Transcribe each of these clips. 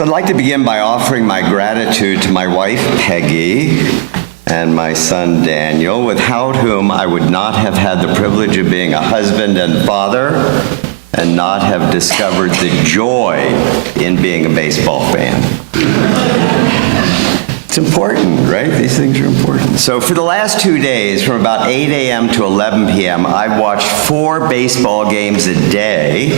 So I'd like to begin by offering my gratitude to my wife, Peggy, and my son, Daniel, without whom I would not have had the privilege of being a husband and father and not have discovered the joy in being a baseball fan. It's important, right? These things are important. So for the last 2 days, from about 8 a.m. to 11 p.m., I've watched 4 baseball games a day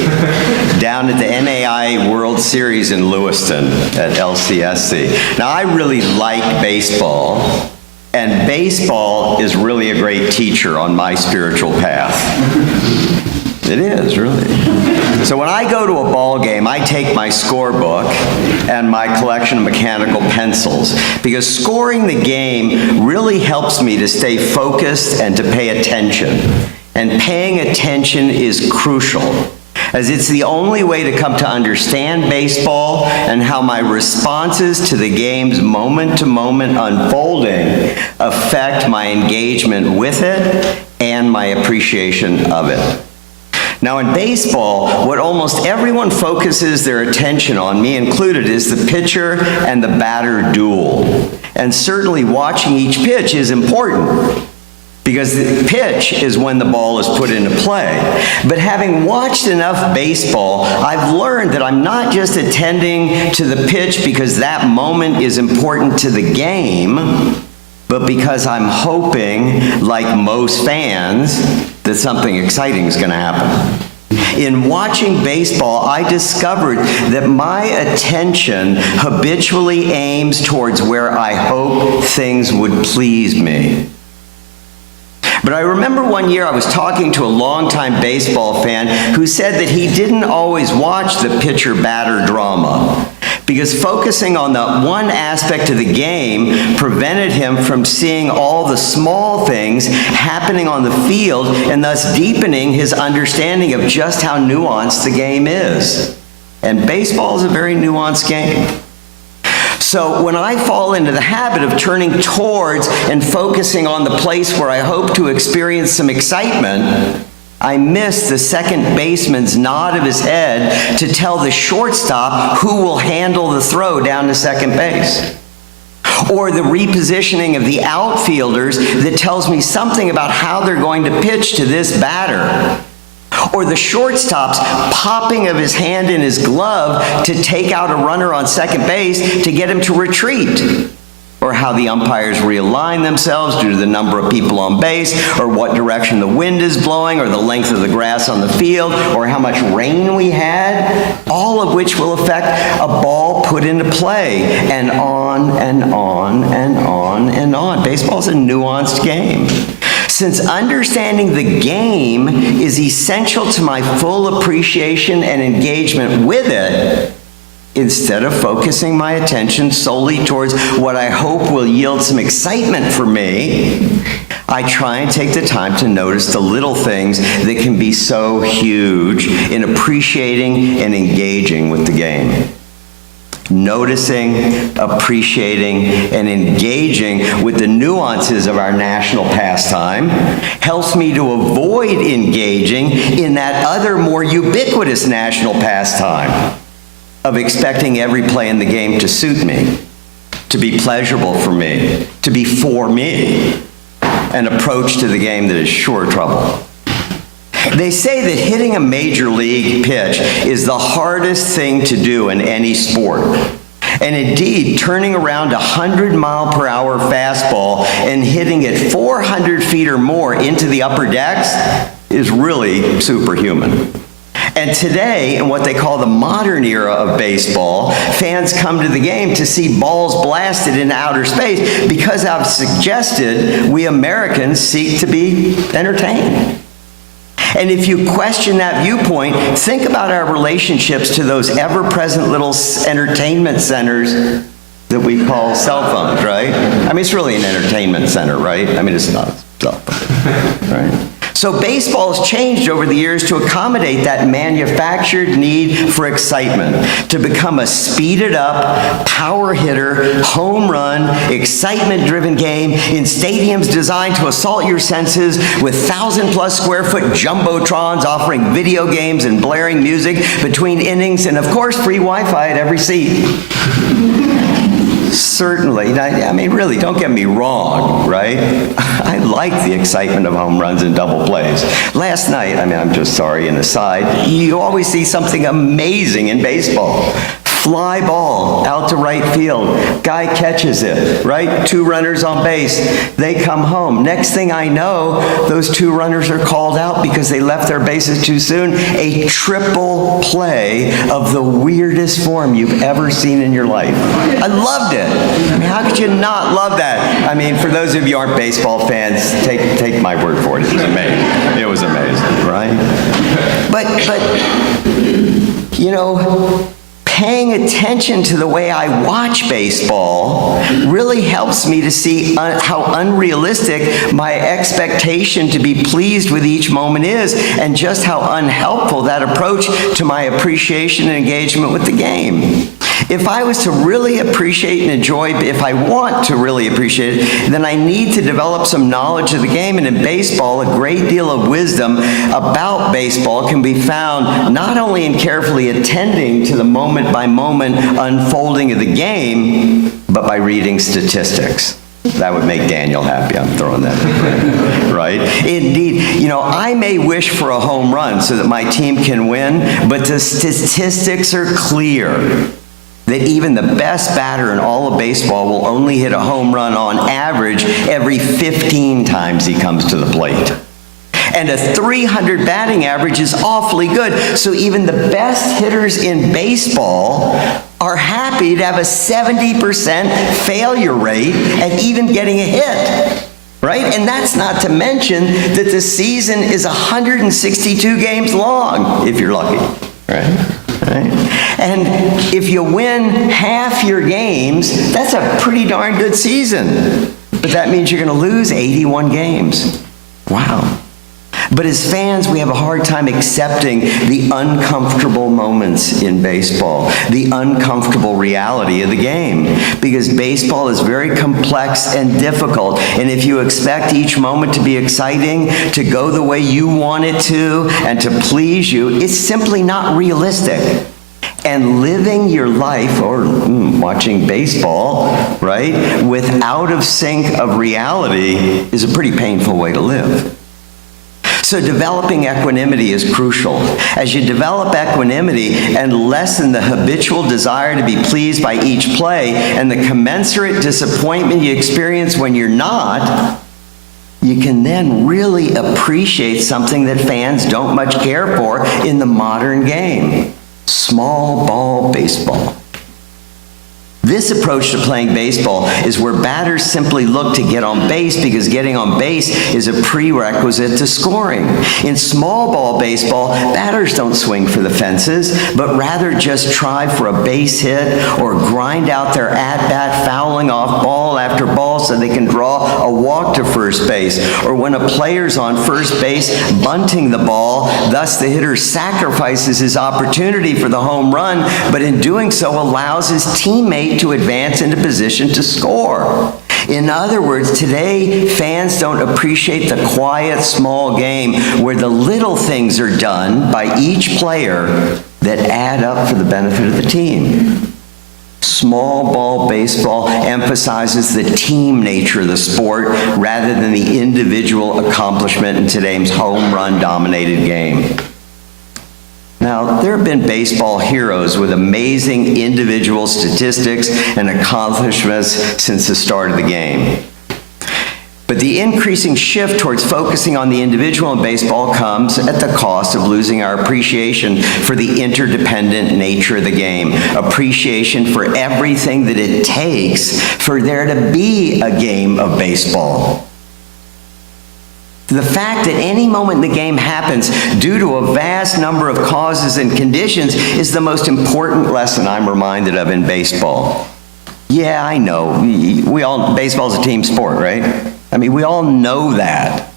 down at the NAI World Series in Lewiston at LCSC. Now, I really like baseball, and baseball is really a great teacher on my spiritual path. It is, really. So when I go to a ball game, I take my scorebook and my collection of mechanical pencils, because scoring the game really helps me to stay focused and to pay attention. And paying attention is crucial, as it's the only way to come to understand baseball and how my responses to the game's moment-to-moment unfolding affect my engagement with it and my appreciation of it. Now, in baseball, what almost everyone focuses their attention on, me included, is the pitcher and the batter duel. And certainly watching each pitch is important, because the pitch is when the ball is put into play. But having watched enough baseball, I've learned that I'm not just attending to the pitch because that moment is important to the game, but because I'm hoping, like most fans, that something exciting is going to happen. In watching baseball, I discovered that my attention habitually aims towards where I hope things would please me. But I remember one year I was talking to a longtime baseball fan who said that he didn't always watch the pitcher-batter drama, because focusing on the one aspect of the game prevented him from seeing all the small things happening on the field, and thus deepening his understanding of just how nuanced the game is. And baseball is a very nuanced game. So when I fall into the habit of turning towards and focusing on the place where I hope to experience some excitement, I miss the second baseman's nod of his head to tell the shortstop who will handle the throw down to second base. Or the repositioning of the outfielders that tells me something about how they're going to pitch to this batter. Or the shortstop's popping of his hand in his glove to take out a runner on second base to get him to retreat. Or how the umpires realign themselves due to the number of people on base, or what direction the wind is blowing, or the length of the grass on the field, or how much rain we had, all of which will affect a ball put into play, and on and on and on and on. Baseball's a nuanced game. Since understanding the game is essential to my full appreciation and engagement with it, instead of focusing my attention solely towards what I hope will yield some excitement for me, I try and take the time to notice the little things that can be so huge in appreciating and engaging with the game. Noticing, appreciating, and engaging with the nuances of our national pastime helps me to avoid engaging in that other more ubiquitous national pastime of expecting every play in the game to suit me, to be pleasurable for me, to be for me, an approach to the game that is sure trouble. They say that hitting a major league pitch is the hardest thing to do in any sport. And indeed, turning around a 100-mile-per-hour fastball and hitting it 400 feet or more into the upper decks is really superhuman. And today, in what they call the modern era of baseball, fans come to the game to see balls blasted into outer space because I've suggested we Americans seek to be entertained. And if you question that viewpoint, think about our relationships to those ever-present little entertainment centers that we call cell phones, right? I mean, it's really an entertainment center, right? I mean, it's not a cell phone, right? So baseball has changed over the years to accommodate that manufactured need for excitement, to become a speeded up, power hitter, home run, excitement-driven game in stadiums designed to assault your senses with 1,000-plus square foot jumbotrons offering video games and blaring music between innings, and of course free Wi-Fi at every seat. Certainly. I mean, really, don't get me wrong, right? I like the excitement of home runs and double plays. Last night, I mean, I'm just sorry, an aside, you always see something amazing in baseball. Fly ball out to right field. Guy catches it, right? 2 runners on base. They come home. Next thing I know, those 2 runners are called out because they left their bases too soon. A triple play of the weirdest form you've ever seen in your life. I loved it. I mean, how could you not love that? I mean, for those of you who aren't baseball fans, take my word for it. It was amazing. It was amazing, right? But you know, paying attention to the way I watch baseball really helps me to see how unrealistic my expectation to be pleased with each moment is, and just how unhelpful that approach to my appreciation and engagement with the game. If I was to really appreciate and enjoy, if I want to really appreciate it, then I need to develop some knowledge of the game. And in baseball, a great deal of wisdom about baseball can be found not only in carefully attending to the moment-by-moment unfolding of the game, but by reading statistics. That would make Daniel happy. I'm throwing that in there, right? Indeed, you know, I may wish for a home run so that my team can win, but the statistics are clear that even the best batter in all of baseball will only hit a home run on average every 15 times he comes to the plate. And a 300 batting average is awfully good. So even the best hitters in baseball are happy to have a 70% failure rate at even getting a hit. Right? And that's not to mention that the season is 162 games long, if you're lucky. Right? Right? And if you win half your games, that's a pretty darn good season. But that means you're going to lose 81 games. Wow. But as fans, we have a hard time accepting the uncomfortable moments in baseball, the uncomfortable reality of the game, because baseball is very complex and difficult. And if you expect each moment to be exciting, to go the way you want it to, and to please you, it's simply not realistic. And living your life, or watching baseball, right, without of sync of reality is a pretty painful way to live. So developing equanimity is crucial. As you develop equanimity and lessen the habitual desire to be pleased by each play and the commensurate disappointment you experience when you're not, you can then really appreciate something that fans don't much care for in the modern game: small ball baseball. This approach to playing baseball is where batters simply look to get on base because getting on base is a prerequisite to scoring. In small ball baseball, batters don't swing for the fences, but rather just try for a base hit or grind out their at-bat fouling off ball after ball so they can draw a walk to first base. Or when a player's on first base bunting the ball, thus the hitter sacrifices his opportunity for the home run, but in doing so allows his teammate to advance into position to score. In other words, today, fans don't appreciate the quiet, small game where the little things are done by each player that add up for the benefit of the team. Small ball baseball emphasizes the team nature of the sport rather than the individual accomplishment in today's home run-dominated game. Now, there have been baseball heroes with amazing individual statistics and accomplishments since the start of the game. But the increasing shift towards focusing on the individual in baseball comes at the cost of losing our appreciation for the interdependent nature of the game, appreciation for everything that it takes for there to be a game of baseball. The fact that any moment in the game happens due to a vast number of causes and conditions is the most important lesson I'm reminded of in baseball. Yeah, I know. Baseball's a team sport, right? I mean, we all know that.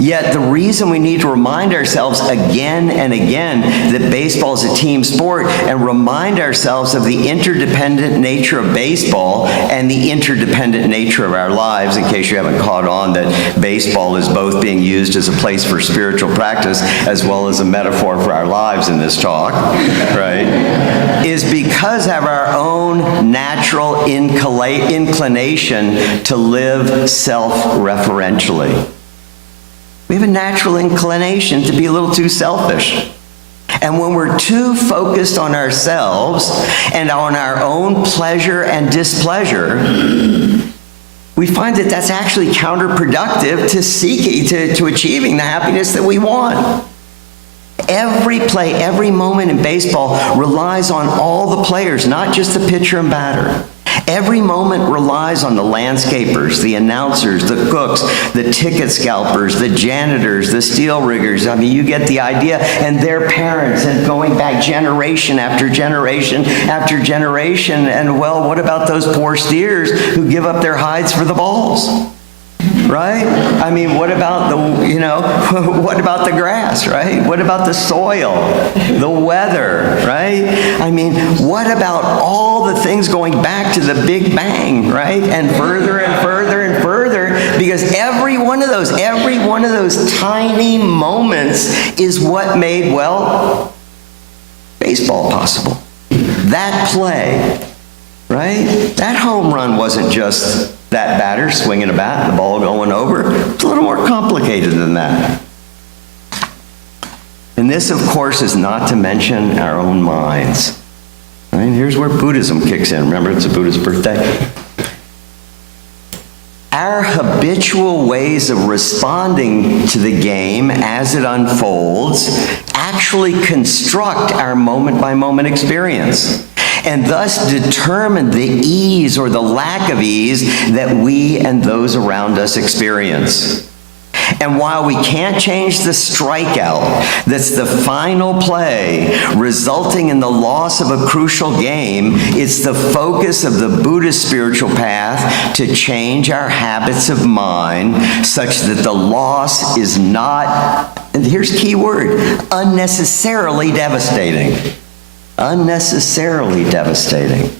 Yet the reason we need to remind ourselves again and again that baseball is a team sport, and remind ourselves of the interdependent nature of baseball and the interdependent nature of our lives, in case you haven't caught on that baseball is both being used as a place for spiritual practice as well as a metaphor for our lives in this talk, right, is because of our own natural inclination to live self-referentially. We have a natural inclination to be a little too selfish. And when we're too focused on ourselves and on our own pleasure and displeasure, we find that that's actually counterproductive to seeking, to achieving the happiness that we want. Every play, every moment in baseball relies on all the players, not just the pitcher and batter. Every moment relies on the landscapers, the announcers, the cooks, the ticket scalpers, the janitors, the steel riggers. I mean, you get the idea. And their parents, and going back generation after generation after generation. And, well, what about those poor steers who give up their hides for the balls? Right? I mean, what about what about the grass, right? What about the soil, the weather, right? I mean, what about all the things going back to the Big Bang, right? And further and further and further, because every one of those tiny moments is what made, well, baseball possible. That play, right? That home run wasn't just that batter swinging a bat and the ball going over. It's a little more complicated than that. And this, of course, is not to mention our own minds. Right? Here's where Buddhism kicks in. Remember, it's a Buddhist birthday. Our habitual ways of responding to the game as it unfolds actually construct our moment-by-moment experience, and thus determine the ease or the lack of ease that we and those around us experience. And while we can't change the strikeout that's the final play resulting in the loss of a crucial game, it's the focus of the Buddhist spiritual path to change our habits of mind such that the loss is not, and here's key word, unnecessarily devastating. Unnecessarily devastating.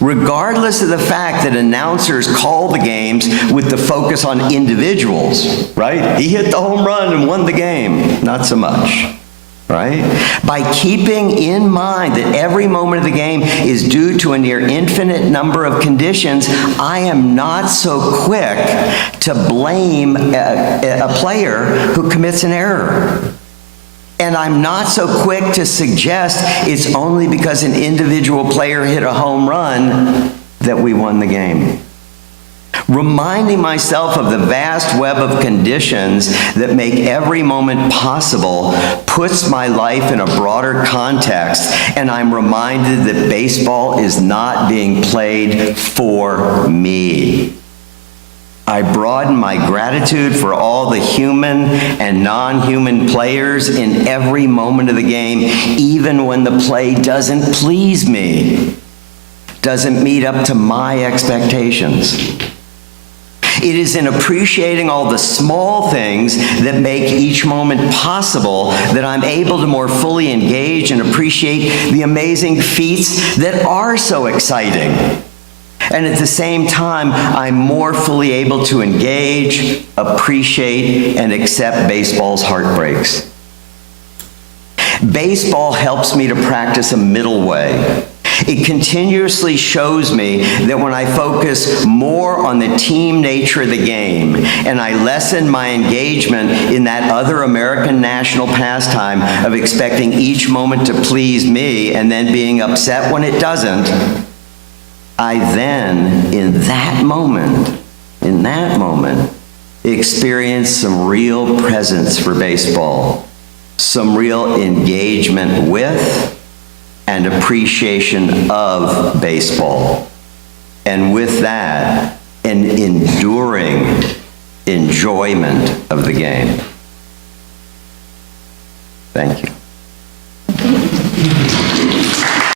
Regardless of the fact that announcers call the games with the focus on individuals, right? He hit the home run and won the game. Not so much, right? By keeping in mind that every moment of the game is due to a near infinite number of conditions, I am not so quick to blame a player who commits an error. And I'm not so quick to suggest it's only because an individual player hit a home run that we won the game. Reminding myself of the vast web of conditions that make every moment possible puts my life in a broader context, and I'm reminded that baseball is not being played for me. I broaden my gratitude for all the human and non-human players in every moment of the game, even when the play doesn't please me, doesn't meet up to my expectations. It is in appreciating all the small things that make each moment possible that I'm able to more fully engage and appreciate the amazing feats that are so exciting. And at the same time, I'm more fully able to engage, appreciate, and accept baseball's heartbreaks. Baseball helps me to practice a middle way. It continuously shows me that when I focus more on the team nature of the game and I lessen my engagement in that other American national pastime of expecting each moment to please me and then being upset when it doesn't, I then, in that moment, experience some real presence for baseball, some real engagement with and appreciation of baseball. And with that, an enduring enjoyment of the game. Thank you.